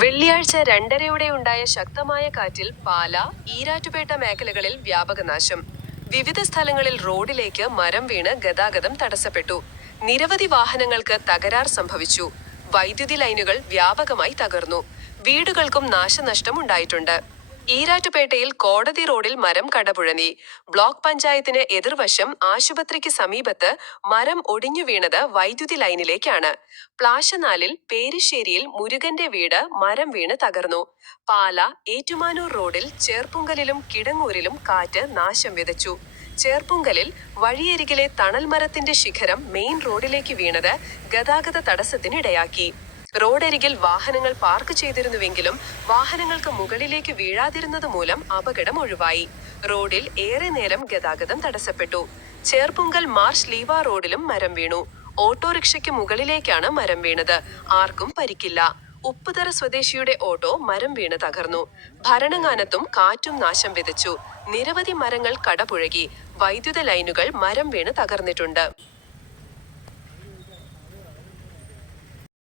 വെള്ളിയാഴ്ച രണ്ടരയോടെ ഉണ്ടായ ശക്തമായ കാറ്റിൽ പാല ഈരാറ്റുപേട്ട മേഖലകളിൽ വ്യാപക നാശം. വിവിധ സ്ഥലങ്ങളിൽ റോഡിലേക്ക് മരം വീണ് ഗതാഗതം തടസ്സപ്പെട്ടു. നിരവധി വാഹനങ്ങൾക്ക് തകരാർ സംഭവിച്ചു. വൈദ്യുതി ലൈനുകൾ വ്യാപകമായി തകർന്നു. വീടുകൾക്കും നാശനഷ്ടം ഉണ്ടായിട്ടുണ്ട് ഈരാറ്റുപേട്ടയിൽ കോടതി റോഡിൽ മരം കടപുഴങ്ങി ബ്ലോക്ക് പഞ്ചായത്തിന് എതിർവശം ആശുപത്രിക്ക് സമീപത്ത് മരം ഒടിഞ്ഞു വീണത് വൈദ്യുതി ലൈനിലേക്കാണ്. പ്ലാശനാലിൽ പേരിശ്ശേരിയിൽ മുരുകന്റെ വീട് മരം വീണ് തകർന്നു. പാല ഏറ്റുമാനൂർ റോഡിൽ ചേർപ്പുങ്കലിലും കിടങ്ങൂരിലും കാറ്റ് നാശം വിതച്ചു. ചേർപ്പുങ്കലിൽ വഴിയരികിലെ തണൽമരത്തിന്റെ ശിഖരം മെയിൻ റോഡിലേക്ക് വീണത് ഗതാഗത തടസ്സത്തിനിടയാക്കി. റോഡരികിൽ വാഹനങ്ങൾ പാർക്ക് ചെയ്തിരുന്നുവെങ്കിലും വാഹനങ്ങൾക്ക് മുകളിലേക്ക് വീഴാതിരുന്നത് മൂലം അപകടം ഒഴിവായി. റോഡിൽ ഏറെ നേരം ഗതാഗതം തടസ്സപ്പെട്ടു. ചേർപ്പുങ്കൽ മാർച്ച് ലീവ റോഡിലും മരം വീണു. ഓട്ടോറിക്ഷയ്ക്ക് മുകളിലേക്കാണ് മരം വീണത്. ആർക്കും പരിക്കില്ല. ഉപ്പുതറ സ്വദേശിയുടെ ഓട്ടോ മരം വീണ് തകർന്നു. ഭരണങ്ങാനത്തും കാറ്റും നാശം വിതച്ചു. നിരവധി മരങ്ങൾ കടപുഴകി. വൈദ്യുത ലൈനുകൾ മരം വീണ് തകർന്നിട്ടുണ്ട്.